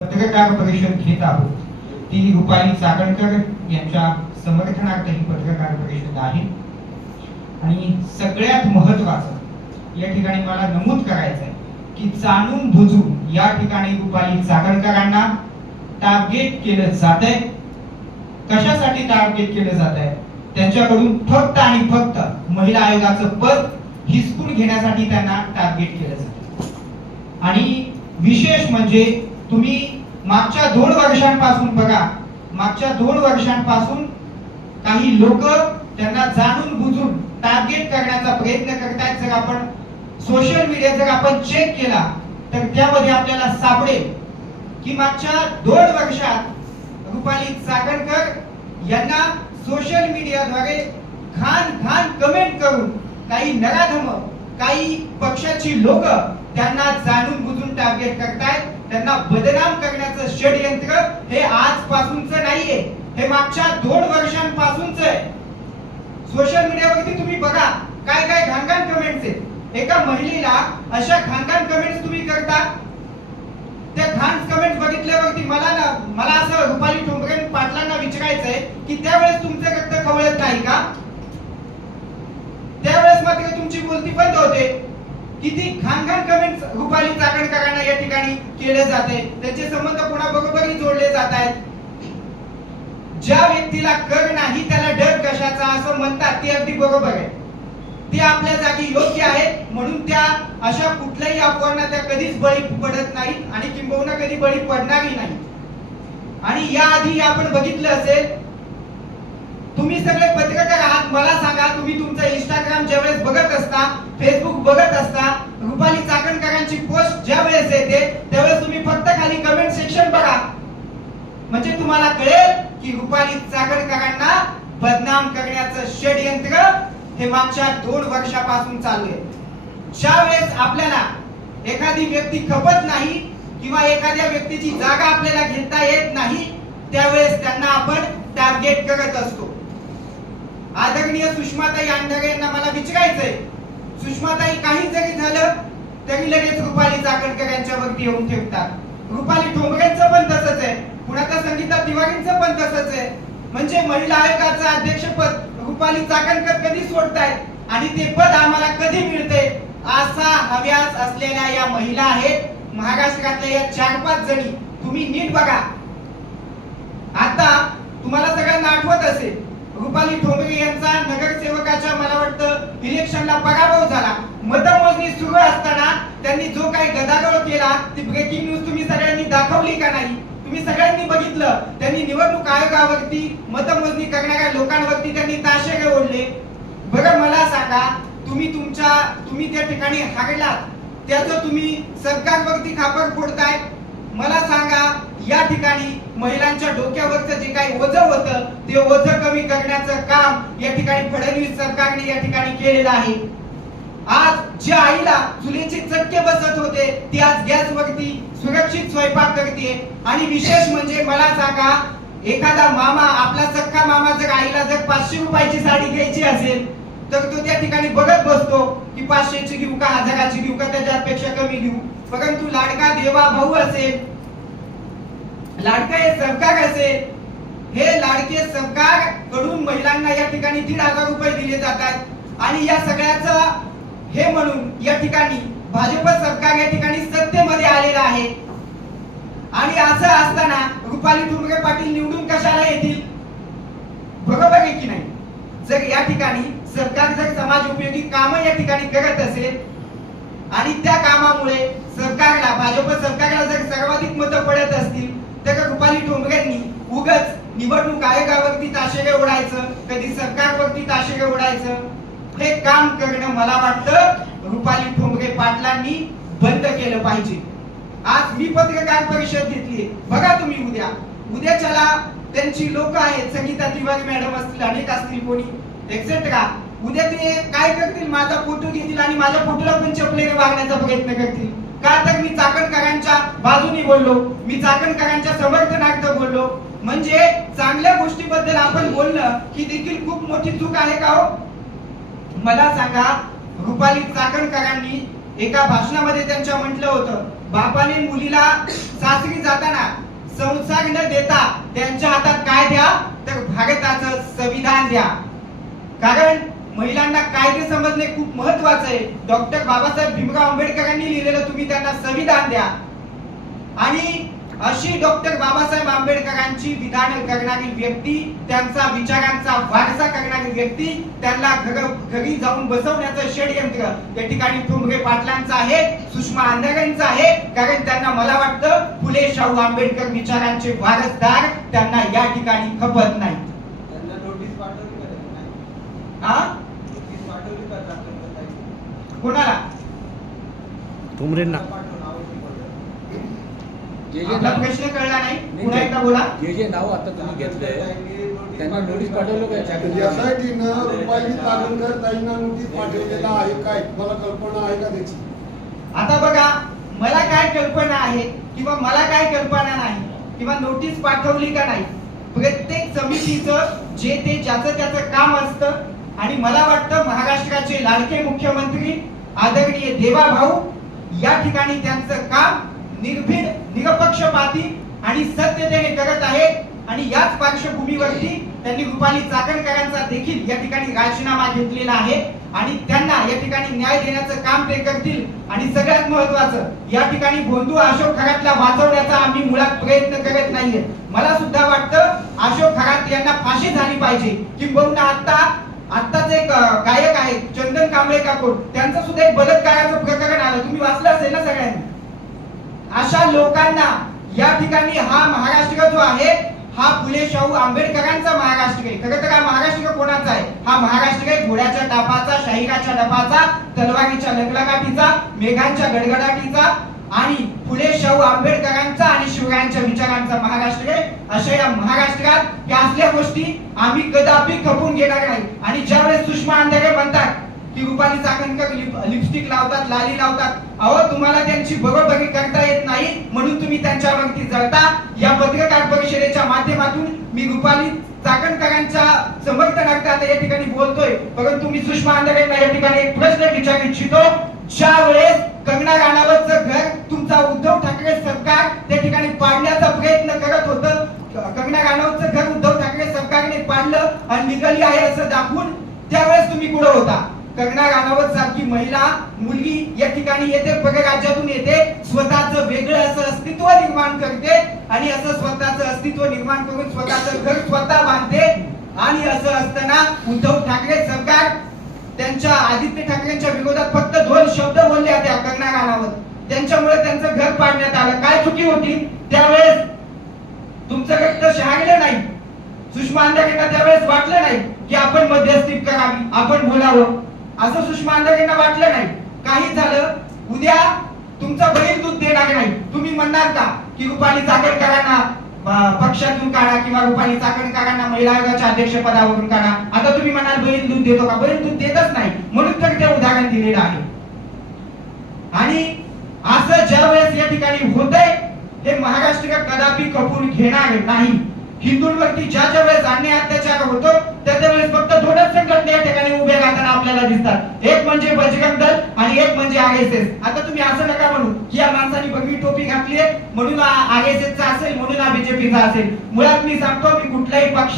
पत्रकार परिषद घेत आहोत ती रुपाली चाकणकर यांच्या समर्थनार्थ ही पत्रकार परिषद आहे। आणि सगळ्यात महत्त्वाचं या ठिकाणी मला नमूद करायचं आहे की जाणून बुजून या ठिकाणी रुपाली चाकणकरांना टार्गेट केलं जात आहे। कशासाठी टार्गेट केलं जात आहे? त्यांच्याकडून फक्त आणि फक्त महिला आयोगाचं पद हिसकून घेण्यासाठी त्यांना टार्गेट केलं जातं। आणि विशेष म्हणजे तुम्ही मागच्या 2 वर्षांपासून बघा, मागच्या 2 वर्षांपासून काही लोक त्यांना जाणून बुजून टार्गेट करण्याचा प्रयत्न करतायत। जर आपण सोशल मीडिया जर आपण चेक केला तर त्यामध्ये आपल्याला सापडेल की मागच्या 2 वर्षात रुपाली चाकणकर यांना सोशल मीडियाद्वारे घाण कमेंट करून काही नराधम काही पक्षाची लोक त्यांना जाणून बुजून टार्गेट करतायत। त्यांना बदनाम करण्याचं षडयंत्र हे आजपासूनच नाहीये, हे मागच्या 2 वर्षांपासूनच आहे। सोशल मीडियावरती तुम्ही बघा काय घाण कमेंट्स आहेत। एका महिलेला अशा घाण कमेंट्स तुम्ही करता, त्या घाण कमेंट्स बघितल्यावरती मला असं रुपाली ठोंबरे पाटलांना विचारायचंय की त्यावेळेस तुमचं रक्त खवळत नाही का? त्यावेळेस मात्र तुमची बोलती बंद होते। किती घाण कमेंट्स रुपाली चाकणकरांना या ठिकाणी केले जाते, त्याचे संबंध कोणाबरोबरही जोडले जात आहेत। ज्या व्यक्तीला कर नाही त्याला डर कशाचा असं म्हणतात, ते अगदी बरोबर आहे। ते आपल्या जागी योग्य आहेत म्हणून त्या अशा कुठल्याही अफवांना त्या कधीच बळी पडत नाहीत आणि किंबहुना कधी बळी पडणारही नाही। आणि याआधी आपण बघितलं असेल, तुम्ही सगळे पत्रकार आहात, मला सांगा तुम्ही तुमचं इंस्टाग्राम ज्यावेळेस बघत असता, फेसबुक बघत असता, रुपाली चाकणकरांची पोस्ट ज्यावेळेस येते त्यावेळेस तुम्ही फक्त खाली कमेंट सेक्शन बघा, म्हणजे तुम्हाला कळेल की रुपाली चाकणकरांना बदनाम करण्याचं षडयंत्र हे मागच्या 2 वर्षापासून चालू आहे। ज्यावेळेस आपल्याला एखादी व्यक्ती खपत नाही किंवा एखाद्या व्यक्तीची जागा आपल्याला घेता येत नाही त्यावेळेस त्यांना आपण टार्गेट करत असतो। आदरणीय सुषमाताई अंधारे यांना मला विचारायचंय, सुषमाताई काही जरी झालं तरी लगेच रुपाली चाकणकर यांच्यावरती येऊन ठेवतात। रुपाली ठोंबरेंचं पण तसंच आहे, पुण्याचा संगीता तिवारींचं पण तसंच आहे। म्हणजे महिला आयोगाचं अध्यक्षपद रुपाली चाकणकर कधी सोडतायत आणि ते पद आम्हाला कधी मिळते असा हव्यास असलेल्या या महिला आहेत महाराष्ट्रातल्या या 4-5 जणी। तुम्ही नीट बघा, आता तुम्हाला सगळ्यांना आठवत असेल रुपाली ठोंबरे यांचा नगरसेवकाच्या मला वाटतं इलेक्शनला पराभव झाला। मतमोजणी सुरू असताना त्यांनी जो काही गदारोळ केला ती ब्रेकिंग न्यूज तुम्ही सगळ्यांनी दाखवली का नाही? तुम्ही सगळ्यांनी बघितलं, त्यांनी निवडणूक आयोगावरती मतमोजणी करणाऱ्या लोकांवरती त्यांनी ताशेरे ओढले। बरं मला सांगा, तुम्ही त्या ठिकाणी हारलात त्याचं तुम्ही सरकारवरती खापर फोडताय। मला सांगा, या ठिकाणी महिलांच्या डोक्यावरचं जे काही ओझं होतं ते ओझं कमी करण्याचं काम या ठिकाणी फडणवीस सरकारने या ठिकाणी केलेलं आहे। आज ज्या आईला चुलीचे चटके बसत होते ती आज गॅसवरती सुरक्षित स्वयंपाक करते। आणि विशेष म्हणजे मला सांगा, एखादा मामा आपला सख्खा मामा जर आईला जर 500 रुपयाची साडी घ्यायची असेल तर तो त्या ठिकाणी बघत बसतो की 500ची घेऊ का 1000ची घेऊ का त्याच्यापेक्षा कमी घेऊ। परंतु लाडका देवा भाऊ असेल, लाडका हे सरकार असेल, हे लाडके सरकार कडून महिलांना या ठिकाणी 1500 रुपये दिले जातात। आणि या सगळ्याचं हे म्हणून या ठिकाणी भाजप सरकार या ठिकाणी सत्तेमध्ये आलेलं आहे। आणि असं असताना रुपाली ठोंबरे पाटील निवडून कशाला येतील? बरोबर आहे की नाही? जर या ठिकाणी सरकार जर समाज उपयोगी काम या ठिकाणी करत असेल आणि त्या कामामुळे सरकारला भाजप सरकारला जर सर्वाधिक मतं पडत असतील तर रुपाली ठोंबरेंनी उगाच निवडणूक आयोगावरती ताशेरे ओढायचं, कधी सरकारवरती ताशेरे ओढायचं हे काम करणं मला वाटतं रुपाली ठोंबरे पाटलांनी बंद केलं पाहिजे। आज मी पत्रकार परिषद घेतली, बघा तुम्ही उद्याच्याला त्यांची लोक आहेत, संगीता तिवारी मॅडम असतील, अनेक असतील, कोणी एक्सेट्रा, उद्या ते काय करतील? माझा फोटो घेतील आणि माझ्या फोटोला पण चपलेने वागण्याचा प्रयत्न करतील। का तर मी चाकणकरांच्या बाजूने बोललो, मी चाकणकरांच्या समर्थनार्थ बोललो। म्हणजे चांगल्या गोष्टीबद्दल आपण बोलणं ही देखील खूप मोठी चूक आहे का हो? मला सांगा, रुपाली चाकणकरांनी एका भाषणामध्ये त्यांच्या म्हटलं होतं बापाने मुलीला सासरी जाताना संसार न देता त्यांच्या हातात काय द्या तर भारताचं संविधान द्या. कारण महिलांना कायदे समजणे खूप महत्वाचं आहे. डॉक्टर बाबासाहेब भीमराव आंबेडकरांनी लिहिलेलं तुम्ही त्यांना संविधान द्या. आणि अशी डॉक्टर बाबासाहेब आंबेडकरांची विधान करणारी व्यक्ती, त्यांचा विचारांचा वारसा करणारी व्यक्ती, त्यांना घरी जाऊन बसवण्याचं षडयंत्र या ठिकाणी ठोंबरे पाटलांचं आहे, सुषमा अंधारेंचं आहे. कारण त्यांना मला वाटतं फुले शाहू आंबेडकर विचारांचे वारसदार त्यांना या ठिकाणी खपत नाही. त्यांना नोटीस पाठवली कोणाला? ठोंबरेंना. आपला प्रश्न कळला नाही, पुन्हा एकदा बोला. जे नाव आता तुम्ही घेतलंय त्यांना नोटीस पाठवलं काय? एसआयटीनं रुपाली चाकणकर ताईंना नोटीस पाठवलेला आहे काय? तुम्हाला कल्पना आहे का त्याची? आता बघा, मला काय कल्पना आहे किंवा मला काय कल्पना नाही किंवा नोटीस पाठवली का नाही, प्रत्येक समितीचं जे ते ज्याचं त्याचं काम असतं. आणि मला वाटतं महाराष्ट्राचे लाडके मुख्यमंत्री आदरणीय देवाभाऊ या ठिकाणी त्यांचं काम निर्भीड, निरपक्षपाती आणि सत्यतेने करत आहेत. आणि याच पार्श्वभूमीवरती त्यांनी रुपाली चाकणकरांचा देखील या ठिकाणी राजीनामा घेतलेला आहे आणि त्यांना या ठिकाणी न्याय देण्याचं काम ते करतील. आणि सगळ्यात महत्त्वाचं, या ठिकाणी भोंदू अशोक खरातला वाचवण्याचा आम्ही मुळात प्रयत्न करत नाहीये. मला सुद्धा वाटतं अशोक खरात यांना फाशी झाली पाहिजे. किंबहुना आत्ताच एक गायक आहे चंदन कांबळे काकोड, त्यांचं सुद्धा एक बलात्काराचं प्रकरण आलं, तुम्ही वाचलं असेल ना सगळ्यांनी. अशा लोकांना या ठिकाणी हा महाराष्ट्र जो आहे हा फुले शाहू आंबेडकरांचा महाराष्ट्र आहे. खरं तर हा महाराष्ट्र कोणाचा आहे? हा महाराष्ट्र आहे घोड्याच्या टापाचा, शाहिराच्या डबाचा, तलवारीच्या लखलखाटीचा, मेघांच्या गडगडाटीचा आणि फुले शाहू आंबेडकरांचा आणि शिवरायांच्या विचारांचा महाराष्ट्र आहे. अशा या महाराष्ट्रात या असल्या गोष्टी आम्ही कदापि खपून घेणार नाही. आणि ज्यावेळेस सुषमा अंधारे म्हणतात की रुपाली चाकणकर लिपस्टिक लावतात, लाली लावतात, अहो तुम्हाला त्यांची बरोबरी करता येत नाही म्हणून तुम्ही त्यांच्यावरती जळता. या पत्रकार परिषदेच्या माध्यमातून मी रुपाली चाकणकरांच्या समर्थनार्थ आता या ठिकाणी बोलतोय. परंतु मी सुषमा अंधारेंना या ठिकाणी एक प्रश्न विचारू इच्छितो. ज्या वेळेस कंगना राणावतचं घर तुमचा उद्धव ठाकरे सरकार त्या ठिकाणी पाडण्याचा प्रयत्न करत होतं, कंगना राणावतचं घर उद्धव ठाकरे सरकारने पाडलं आणि निघाली आहे असं दाखवून, त्यावेळेस तुम्ही कुठे होता? कंगना राणावत सारखी महिला मुलगी या ठिकाणी येते, परराज्यातून येते, स्वतःचं वेगळं असं अस्तित्व निर्माण करते आणि असं स्वतःचं अस्तित्व निर्माण करून स्वतःचं घर स्वतः बांधते. आणि असं असताना उद्धव ठाकरे सरकार त्यांच्या आदित्य ठाकरेंच्या विरोधात फक्त 2 शब्द बोलले होते कंगना राणावत, त्यांच्यामुळे त्यांचं घर पाडण्यात आलं. काय चुकी होती त्यावेळेस? तुमचं रक्त शहागलं नाही. सुषमा अंधारेंना त्यावेळेस वाटलं नाही की आपण मध्यस्थी करावी, आपण बोलावं, असं सुषमा अंधारेंना वाटलं नाही. काही झालं, उद्या तुमचं बळीर दूध देणार नाही. तुम्ही म्हणणार का की रुपाली चाकणकरांना पक्षातून काढा किंवा रुपाली चाकणकरांना महिला आयोगाच्या अध्यक्षपदावरून काढा? आता तुम्ही म्हणाल बळीर दूध देतो का? बळीर दूध देतच नाही म्हणून तर ते उदाहरण दिलेलं आहे. आणि असं ज्या वेळेस या ठिकाणी होतंय हे महाराष्ट्र कदापि खपून घेणार नाही. हिंदूंवरती ज्या वेळेस अन्याय अत्याचार होतो त्या वेळेस फक्त 2च संघटना या ठिकाणी उभे राहताना आपल्याला दिसतात. एक म्हणजे बजरंग दल आणि एक म्हणजे आरएसएस. आता तुम्ही असं नका म्हणू की या माणसाने बगळी टोपी घातली आहे म्हणून आरएसएसचा असेल म्हणून हा बीजेपीचा असेल. मुळात मी सांगतो, मी कुठल्याही पक्ष